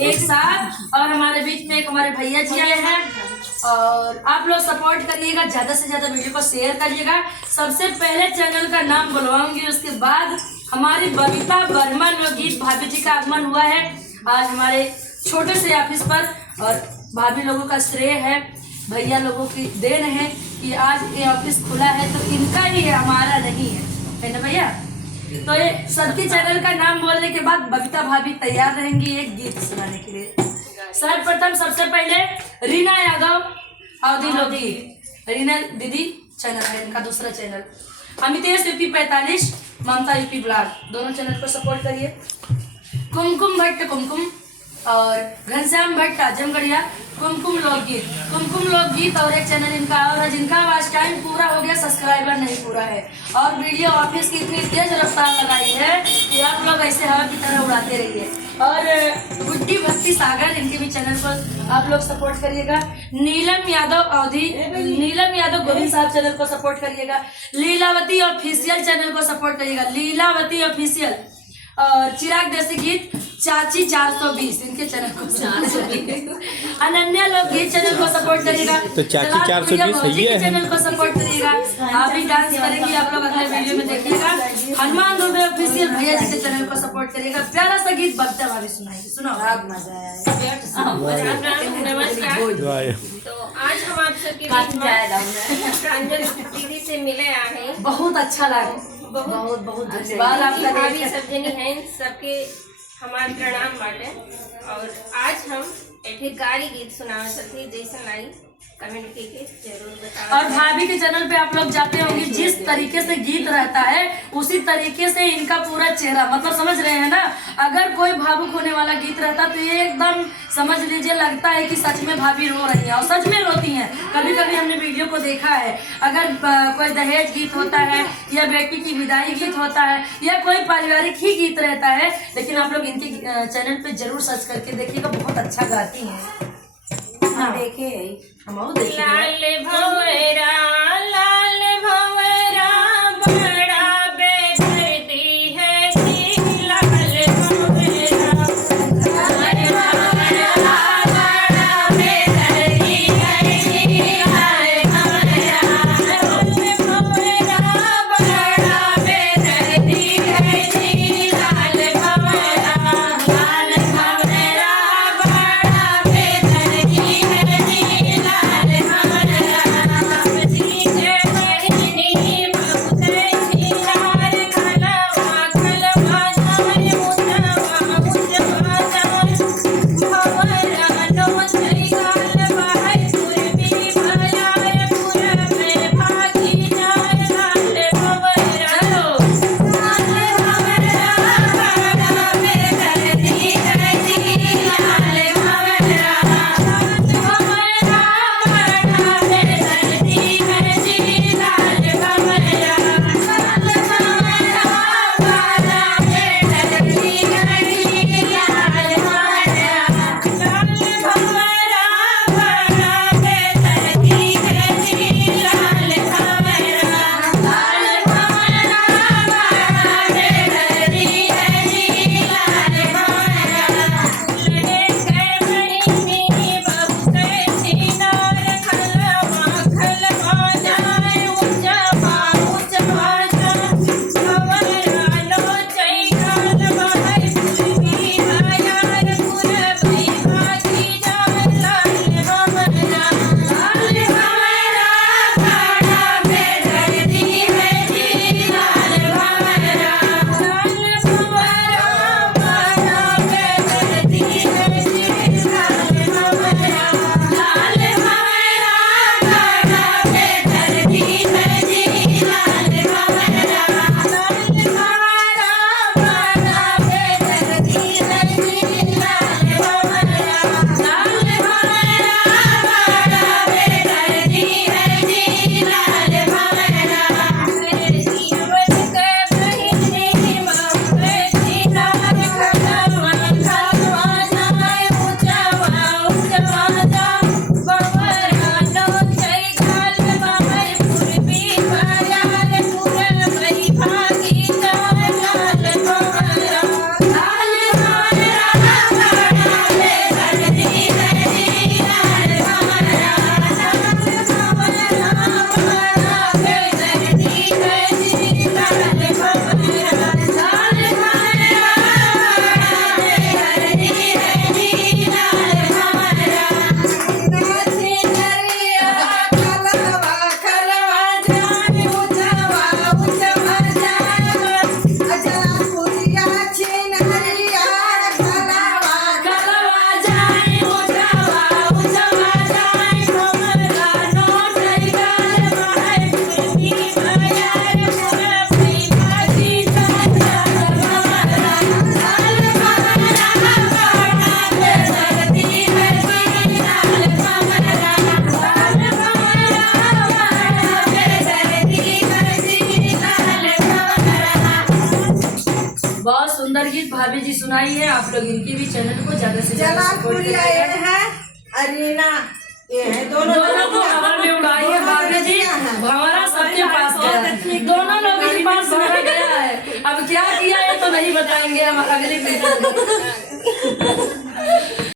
एक साथ। और हमारे बीच में एक हमारे भैया जी आए हैं। और आप लोग सपोर्ट करिएगा, ज्यादा से ज्यादा वीडियो को शेयर करिएगा। सबसे पहले चैनल का नाम बुलवाऊंगी, उसके बाद हमारी बबीता वर्मा लोकगीत भाभी जी का आगमन हुआ है आज हमारे छोटे से ऑफिस पर। और भाभी लोगों का श्रेय है, भैया लोगों की देन है कि आज ये ऑफिस खुला है, तो इनका ही है, हमारा नहीं है ना भैया। तो ये सबके चैनल का नाम बोलने के बाद बबीता भाभी तैयार रहेंगी एक गीत सुनाने के लिए। सर्वप्रथम सबसे पहले रीना यादव अवधि लोकगीत, रीना दीदी चैनल है इनका, दूसरा चैनल। अमितेश यूपी 45, ममता यूपी ब्लॉग, दोनों चैनल को सपोर्ट करिए। कुमकुम भट्ट कुमकुम और घनश्याम भट्ट आजमगढ़िया कुमकुम लोकगीत। और एक चैनल इनका और है जिनका आज टाइम पूरा हो गया, सब्सक्राइबर नहीं पूरा है। और वीडियो ऑफिस की इतनी तेज रफ्तार लगाई है कि आप लोग ऐसे हवा की तरह उड़ाते रहिए। और गुड्डी भक्ति सागर, इनके भी चैनल को आप लोग सपोर्ट करिएगा। नीलम यादव गोविंद साहब चैनल को सपोर्ट करिएगा। लीलावती ऑफिशियल चैनल को सपोर्ट करिएगा, लीलावती ऑफिशियल। और चिराग देसी गीत चाची 420, इनके चैनल को 420। अनन्या लोकगीत चैनल को सपोर्ट करिएगा। तो चाची 420 सही है, चैनल को सपोर्ट करिएगा। आप भी डांस करेंगे, आप लोग अगले वीडियो में देखिएगा। हनुमान दुबे ऑफिशियल भैया जी के चैनल को सपोर्ट करिएगा। प्यारा सा गीत बबीता भाभी सुनाएगी, सुनो आप मजा आया। नमस्कार। तो आज हम आप सबके प्रांजल दीदी से मिले आए, बहुत अच्छा लगा, बहुत बहुत धन्यवाद आपका। भाभी सब जनी हैं, सबके हमार प्रणाम बाटे। और आज हम एक गाड़ी गीत सुनावे सकते, जैसन लाई कमेंट करके जरूर बताओ। और भाभी के चैनल पे आप लोग जाते होंगे, जिस तरीके से गीत रहता है उसी तरीके से इनका पूरा चेहरा, मतलब समझ रहे हैं ना। अगर कोई भावुक होने वाला गीत रहता तो ये एकदम समझ लीजिए लगता है कि सच में भाभी रो रही है, और सच में रोती हैं। कभी कभी हमने वीडियो को देखा है। अगर कोई दहेज गीत होता है या बेटी की विदाई गीत होता है या कोई पारिवारिक ही गीत रहता है, लेकिन आप लोग इनके चैनल पे जरूर सर्च करके देखिएगा, बहुत अच्छा गाती हैं। देखे हम लाल भंवरा बड़ा बेदर्दी है कि लाल भंवरा बड़ा बेदर्दी है कि लाल भंवरा बड़ा बेदर्दी है कि लाल भंवरा बड़ा बेदर्दी है कि लाल भंवरा। सुनाई है। आप लोग इनकी भी चैनल को ज्यादा से ज्यादा सपोर्ट जलालपुरिया करिएगा। ये है, अरीना ये है, दोनों दोनों को हवा में उड़ाई है भाभी जी, भंवरा सबके पास गया है, दोनों लोगों के पास भंवरा गया है। अब क्या किया है तो नहीं बताएंगे हम अगले वीडियो में।